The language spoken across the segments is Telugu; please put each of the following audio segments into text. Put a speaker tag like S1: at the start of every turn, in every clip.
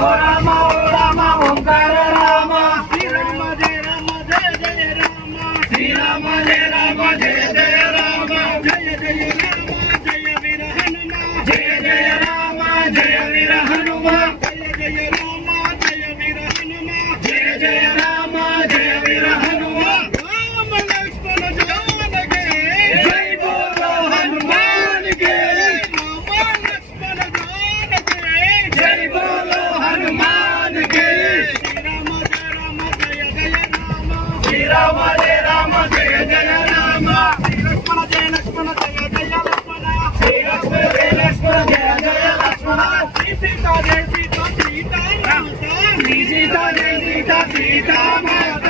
S1: Para రామ
S2: జయ రామ జయ జయ రామ శ్రీ లక్ష్మణ జయ లక్ష్మణ జయ జయ లక్ష్మణ.
S1: శ్రీ లక్ష్మణ జయ లక్ష్మణ.
S2: సీత జయ సీత సీత
S1: సీత సీత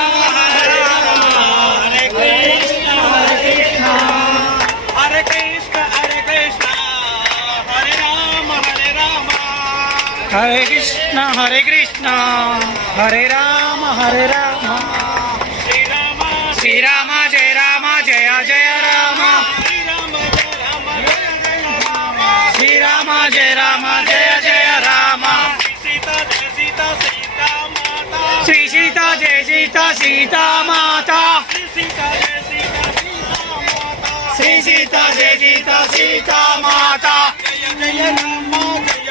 S1: హరే
S2: కృష్ణ హరే కృష్ణ. హరే రామ హరే రామ. శ్రీరామ
S1: జయ రామ జయ జయ రామ.
S2: శ్రీరామ జయ రామ జయ జయ రామ.
S1: శ్రీ సీత జయ సీత సీతామాత
S2: శ్రీ సీత జయ సీత సీతా మాత.
S1: జయ
S2: జయ రామ జయ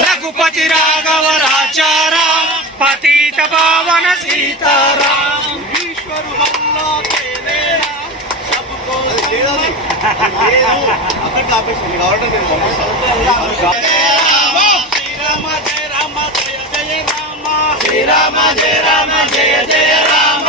S2: రఘుపతి రాఘవ రాచారా పతిత పావన సీతారా.
S1: జయ రామ. జయ రామ
S2: జయ జయ రామ.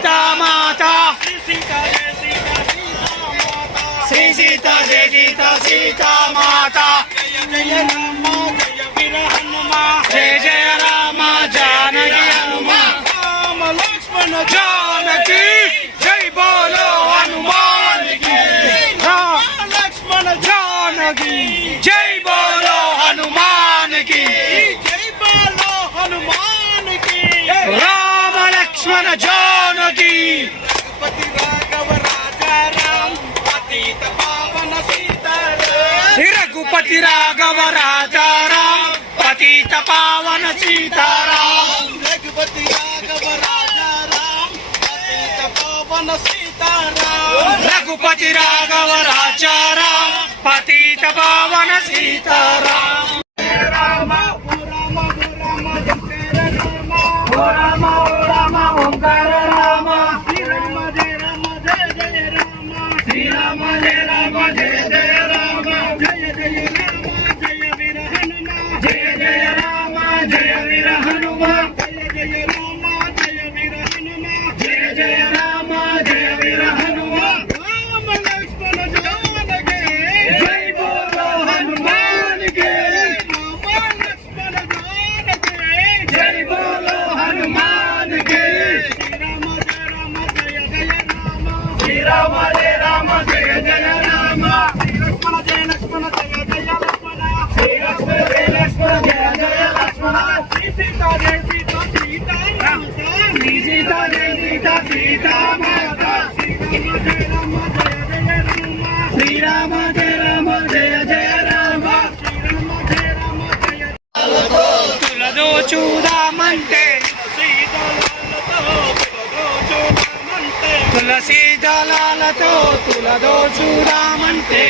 S1: సీత సీతా మాత
S2: సీత జయ సీత సీతా మాత శ్రీ సీత జయ సీత సీతా మాత
S1: జయ రామ జయ వీర హనుమ
S2: జయ జయ రామ జానకి హనుమ.
S1: రామ లక్ష్మణ
S2: జానకి జై బోలో హనుమానికి. రామ
S1: లక్ష్మణ
S2: జానకి జై బోలో హనుమానికి.
S1: జై బాలో హనుమానికి.
S2: రామ లక్ష్మణ జానకి.
S1: పతి రాఘవ రాజా రామ్ పతిత పావన సీతారాం.
S2: రఘుపతి రాఘవ రాజారాం పతిత పావన సీతారాం.
S1: రఘుపతి రాఘవ రాజా రామ్ పతిత పావన సీతారాం.
S2: రఘుపతి రాఘవ రాజారాం పతిత పావన సీతారాం.
S1: రామ రామ రామ రామ.
S2: రామ రామ ఓంకార రామ.
S1: జయ జయ రామ
S2: జయ జయ రామ
S1: జయ వీర హనుమ
S2: జయ జయ రామ జయ
S1: శ్రీరామ జయ రామ జయ జయ రామ
S2: తులదో చూదామంటే
S1: సీతాలతో
S2: తులసి దళాలతో తులదో
S1: చూడమంటే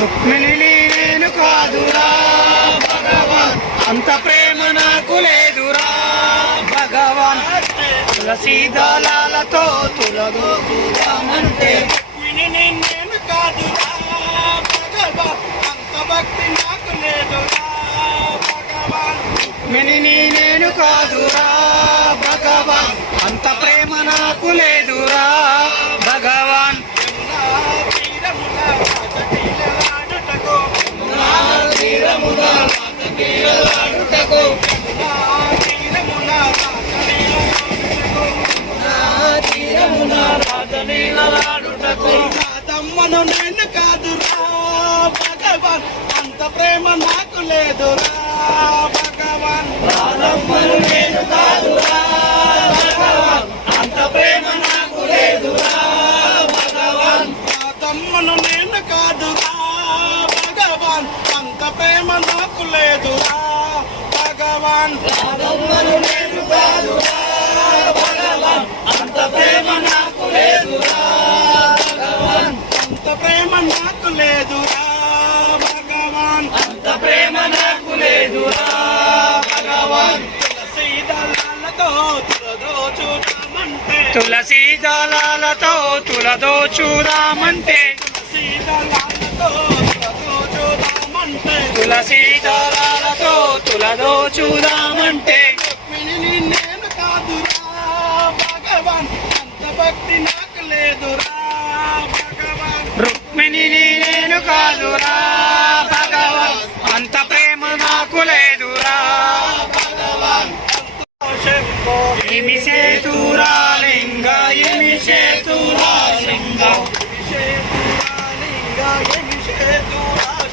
S2: రుక్మిణిని నేను కాదురా భగవాన్. అంత ప్రేమ నాకు లేదురా భగవాన్. తులసి దళాలతో తులదో చూదామంటే
S1: విని నేను కాదురా భగవాన్. అంత భక్తి నాకు లేదురా భగవాన్.
S2: నేను కాదురా భగవాన్. అంత ప్రేమ నాకు లేదురా
S1: తమ్మను నేను కాదురా భగవాన్. అంత ప్రేమ నాకు లేదురా భగవాన్. రాధమ్మను నేను కాదు భగవాన్. భగవాన్ అంత ప్రేమ నాకు లేదురా భగవాన్. అంత ప్రేమ నాకు లేదురా భగవాన్. అంత ప్రేమ నాకు లేదురా భగవాన్. తులసీదళాలతో తులదోచుదామంటే
S2: తులసి దళాలతో తులదో చూదామంటే
S1: తులసీదళాలతో తులదోచుదామంటే
S2: తులసి దళాలతో తులదో చూదామంటే.
S1: నేను కాదురా భగవాన్ అంత భక్తి నాకు లేదురా భగవాన్
S2: రుక్మిణిని నేను కాదురా భగవాన్. అంత ప్రేమ నాకు లేదురా
S1: భగవాన్.
S2: ఏమి సేతురా లింగ ఏమి సేతురా లింగ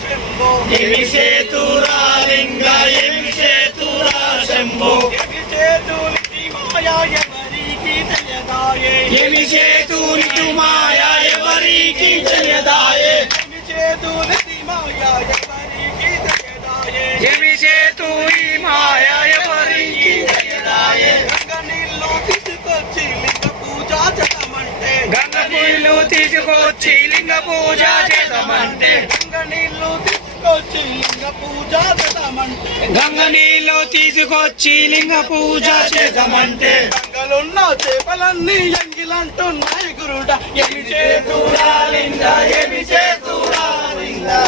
S1: శంభో.
S2: ఏమి సేతురా లింగ ఏమి సేతురా శంభో? ఏమి చేతులిటు మాయ ఎవరికి తెలియదాయే ఏమి చేతు ఈ మాయ ఎవరికి తెలియదాయే
S1: గంగ నీళ్ళు తీసుకొచ్చి లింగ పూజ చేద్దామంటే.
S2: గంగ పూలు తీసుకొచ్చి లింగ పూజ చేద్దామంటే.
S1: గంగ నీళ్ళు తీసుకొచ్చి లింగ పూజ చేద్దామంటే.
S2: గంగ నీళ్ళు తీసుకొచ్చి లింగ పూజ చేద్దామంటే.
S1: గంగలున్న చేపలన్నీ ఎంగిలంటున్నాయి గురుడా. ఎమి చేతురా లింగ ఎమి చేతురా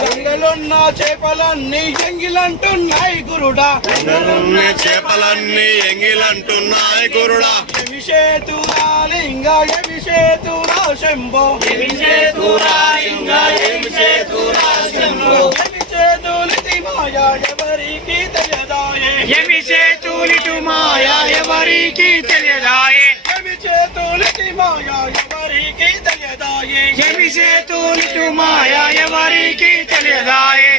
S1: గంగలున్న చేపలన్నీ ఎంగిలంటున్నాయి గురుడా.
S3: గంగలున్న చేపలన్నీ ఎంగిలంటున్నాయి గురుడా.
S1: ఎమి చేతురా లింగ ఎమి చేతురా శంభో.
S2: ఏమి చేతురా లింగ ఏమి చేతురా శంభో
S1: ఎమి చేతులిది మాయా ఎవరికి
S2: ఏమి చేతులిటు మాయ ఎవరికి తెలియదాయే?
S1: ఎమి చేతులిది మాయా ఎవరికి తెలియదాయే?
S2: ఏమి చేతులిటు మాయ ఎవరికి తెలియదాయే?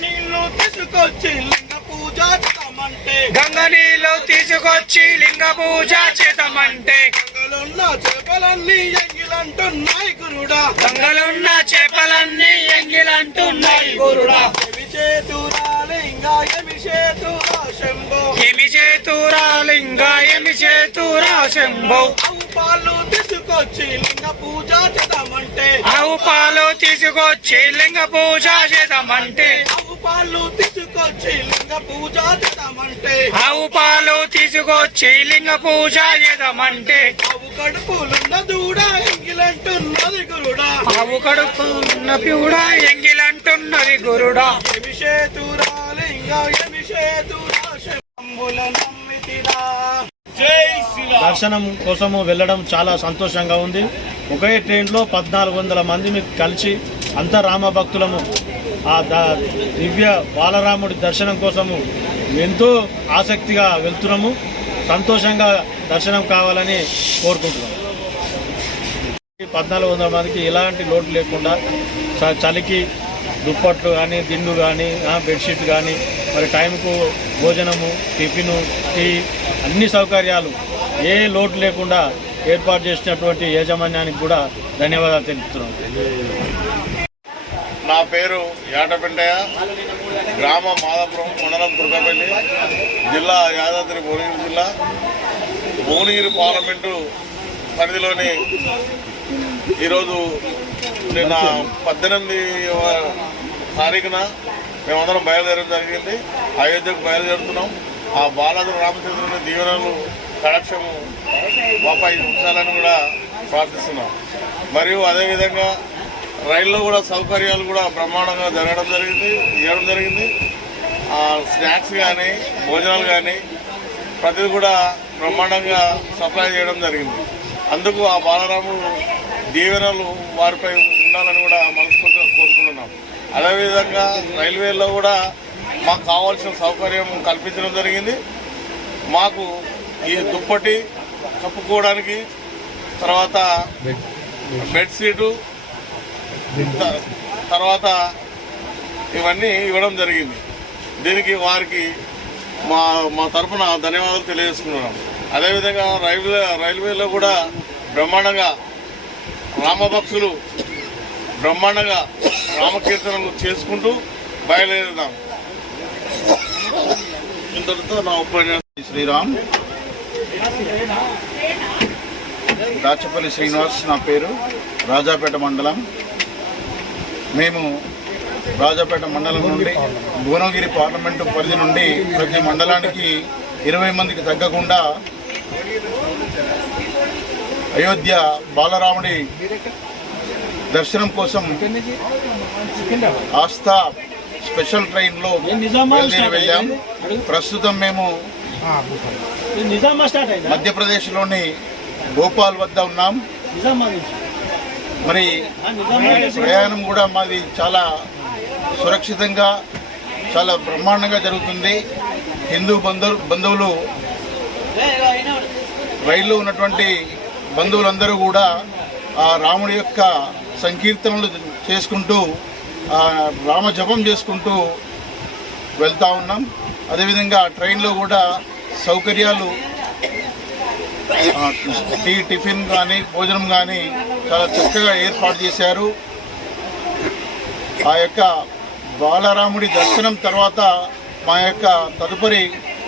S1: నీళ్ళు తీసుకొచ్చి లింగ పూజ చేద్దామంటే.
S2: గంగ నీళ్ళు తీసుకొచ్చి లింగ పూజ చేద్దామంటే.
S1: గంగలున్న చేపలన్నీ ఎంగిలంటున్నాయి గురుడా.
S2: గంగలున్న చేపలన్నీ ఎంగిలంటున్నాయి గురుడా.
S1: ఎమి చేతురా
S2: ఏమి చేతురా లింగ ఏమి చేతురా శంభో.
S1: ఆవు పాలు తీసుకొచ్చి లింగ పూజ చేద్దామంటే.
S2: ఆవు పాలు తీసుకొచ్చి లింగ పూజ చేద్దామంటే.
S1: ఆవు పాలు తీసుకొచ్చి లింగ పూజ చేద్దామంటే.
S2: ఆవు పాలు తీసుకొచ్చి లింగ పూజ చేద్దామంటే.
S1: కడుపులున్న దూడ ఎంగిలంటున్నది గురుడా.
S2: ఆవు పివుడా ఎంగిలంటున్నది
S4: దర్శనం కోసము వెళ్ళడం చాలా సంతోషంగా ఉంది. ఒకే ట్రైన్లో పద్నాలుగు వందల మంది మీకు కలిసి అంత రామ భక్తులము ఆ ద దివ్య బాలరాముడి దర్శనం కోసము ఎంతో ఆసక్తిగా వెళ్తున్నాము. సంతోషంగా దర్శనం కావాలని కోరుకుంటున్నాం. పద్నాలుగు వందల మందికి ఎలాంటి లోటు లేకుండా చలికి దుప్పట్లు కానీ దిండు కానీ బెడ్షీట్ కానీ మరి టైంకు భోజనము టిఫిను టీ అన్ని సౌకర్యాలు ఏ లోటు లేకుండా ఏర్పాటు చేసినటువంటి యాజమాన్యానికి కూడా ధన్యవాదాలు తెలుపుతున్నాం.
S3: నా పేరు యాటపెంటయ్య గ్రామ మాదాపురం మండలం దుర్గపల్లి జిల్లా యాదాద్రి భువనగిరి జిల్లా భువనగిరి పార్లమెంటు పరిధిలోని ఈరోజు నిన్న పద్దెనిమిది తారీఖున మేమందరం బయలుదేరడం జరిగింది. అయోధ్యకు బయలుదేరుతున్నాం. ఆ బాలాజు రామచంద్రుని దీవెనలు కడక్షము బాపా ఉంచాలని కూడా ప్రార్థిస్తున్నాం. మరియు అదేవిధంగా రైల్లో కూడా సౌకర్యాలు కూడా బ్రహ్మాండంగా జరగడం జరిగింది ఇవ్వడం జరిగింది. స్నాక్స్ కానీ భోజనాలు కానీ ప్రతిది కూడా బ్రహ్మాండంగా సప్లై చేయడం జరిగింది. అందుకు ఆ బాలరాముడు దీవెనలు వారిపై ఉండాలని కూడా మనస్ఫూర్తిగా కోరుకుంటున్నాం. అదేవిధంగా రైల్వేలో కూడా మాకు కావాల్సిన సౌకర్యం కల్పించడం జరిగింది. మాకు ఈ దుప్పటి కప్పుకోవడానికి తర్వాత బెడ్షీటు తర్వాత ఇవన్నీ ఇవ్వడం జరిగింది. దీనికి వారికి మా మా తరఫున ధన్యవాదాలు తెలియజేసుకుంటున్నాం. అదేవిధంగా రైల్వే రైల్వేలో కూడా బ్రహ్మాండంగా రామభక్తులు బ్రహ్మాండంగా రామకీర్తనలు చేసుకుంటూ బయలుదేరుదాం. ఇంతటితో నా ఉపన్యాసం
S5: శ్రీరామ్. దాచపల్లి శ్రీనివాస్ నా పేరు. రాజాపేట మండలం. మేము రాజాపేట మండలం నుండి భువనగిరి పార్లమెంటు పరిధి నుండి ప్రతి మండలానికి ఇరవై మందికి తగ్గకుండా అయోధ్య బాలరాముడి దర్శనం కోసం ఆస్థా స్పెషల్ ట్రైన్లో వెళ్ళాం. ప్రస్తుతం మేము మధ్యప్రదేశ్లోని భోపాల్ వద్ద ఉన్నాం.
S4: నిజామాబాద్ నుంచి.
S5: మరి ప్రయాణం కూడా మాది చాలా సురక్షితంగా చాలా బ్రహ్మాండంగా జరుగుతుంది. హిందూ బంధు బంధువులు రైల్లో ఉన్నటువంటి బంధువులందరూ కూడా ఆ రాముడి యొక్క సంకీర్తనలు చేసుకుంటూ రామ జపం చేసుకుంటూ వెళ్తూ ఉన్నాం. అదేవిధంగా ట్రైన్లో కూడా సౌకర్యాలు టీ టిఫిన్ కానీ భోజనం కానీ చాలా చక్కగా ఏర్పాటు చేశారు. ఆ యొక్క బాలరాముడి దర్శనం తర్వాత మా యొక్క తదుపరి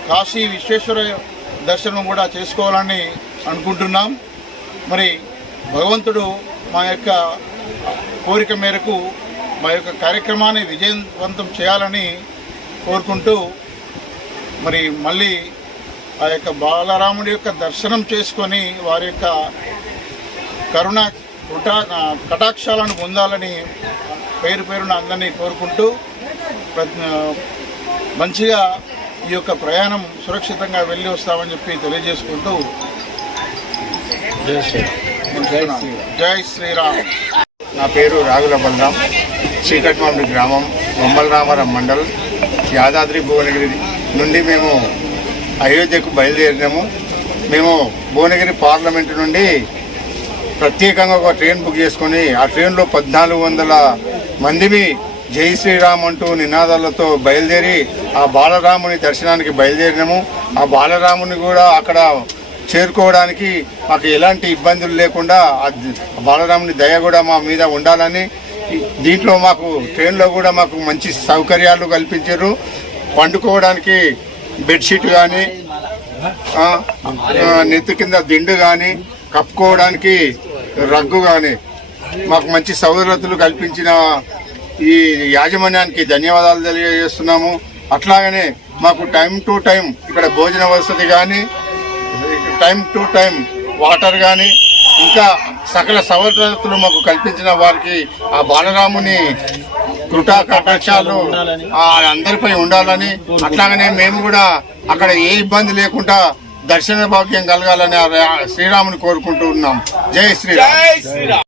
S5: కాశీ విశ్వేశ్వర దర్శనం కూడా చేసుకోవాలని అనుకుంటున్నాం. మరి భగవంతుడు మా యొక్క కోరిక మేరకు మా యొక్క కార్యక్రమాన్ని విజయవంతం చేయాలని కోరుకుంటూ మరి మళ్ళీ ఆ యొక్క బాలరాముడి యొక్క దర్శనం చేసుకొని వారి యొక్క కరుణ కృటా కటాక్షాలను పొందాలని పేరు పేరున అందరినీ కోరుకుంటూ మంచిగా ఈ యొక్క ప్రయాణం సురక్షితంగా వెళ్ళి వస్తామని చెప్పి తెలియజేసుకుంటూ జై శ్రీరామ్.
S6: నా పేరు రాగుల బలరాం. చీకట్మామిడి గ్రామం బొమ్మలరామరం మండల్ యాదాద్రి భువనగిరి నుండి మేము అయోధ్యకు బయలుదేరినాము. మేము భువనగిరి పార్లమెంటు నుండి ప్రత్యేకంగా ఒక ట్రైన్ బుక్ చేసుకొని ఆ ట్రైన్లో పద్నాలుగు వందల మందిని జై శ్రీరామ్ అంటూ నినాదాలతో బయలుదేరి ఆ బాలరాముని దర్శనానికి బయలుదేరినాము. ఆ బాలరాముని కూడా అక్కడ చేరుకోవడానికి మాకు ఎలాంటి ఇబ్బందులు లేకుండా ఆ బాలరాముని దయ కూడా మా మీద ఉండాలని దీంట్లో మాకు ట్రైన్లో కూడా మాకు మంచి సౌకర్యాలు కల్పించారు. పండుకోవడానికి బెడ్షీట్ కానీ నెత్తి కింద దిండు కానీ కప్పుకోవడానికి రగ్గు కానీ మాకు మంచి సౌలతులు కల్పించిన ఈ యాజమాన్యానికి ధన్యవాదాలు తెలియజేస్తున్నాము. అట్లాగనే మాకు టైం టు టైం ఇక్కడ భోజన వసతి కానీ టైం టు టైం వాటర్ కానీ ఇంకా సకల సవలతులు మాకు కల్పించిన వారికి ఆ బాలరాముని కృటా కటాక్షాలు ఆ అందరిపై ఉండాలని. అట్లాగనే మేము కూడా అక్కడ ఏ ఇబ్బంది లేకుండా దర్శన భాగ్యం కలగాలని శ్రీరాముని కోరుకుంటూ ఉన్నాం. జై శ్రీరామ్.
S2: జై శ్రీరామ్.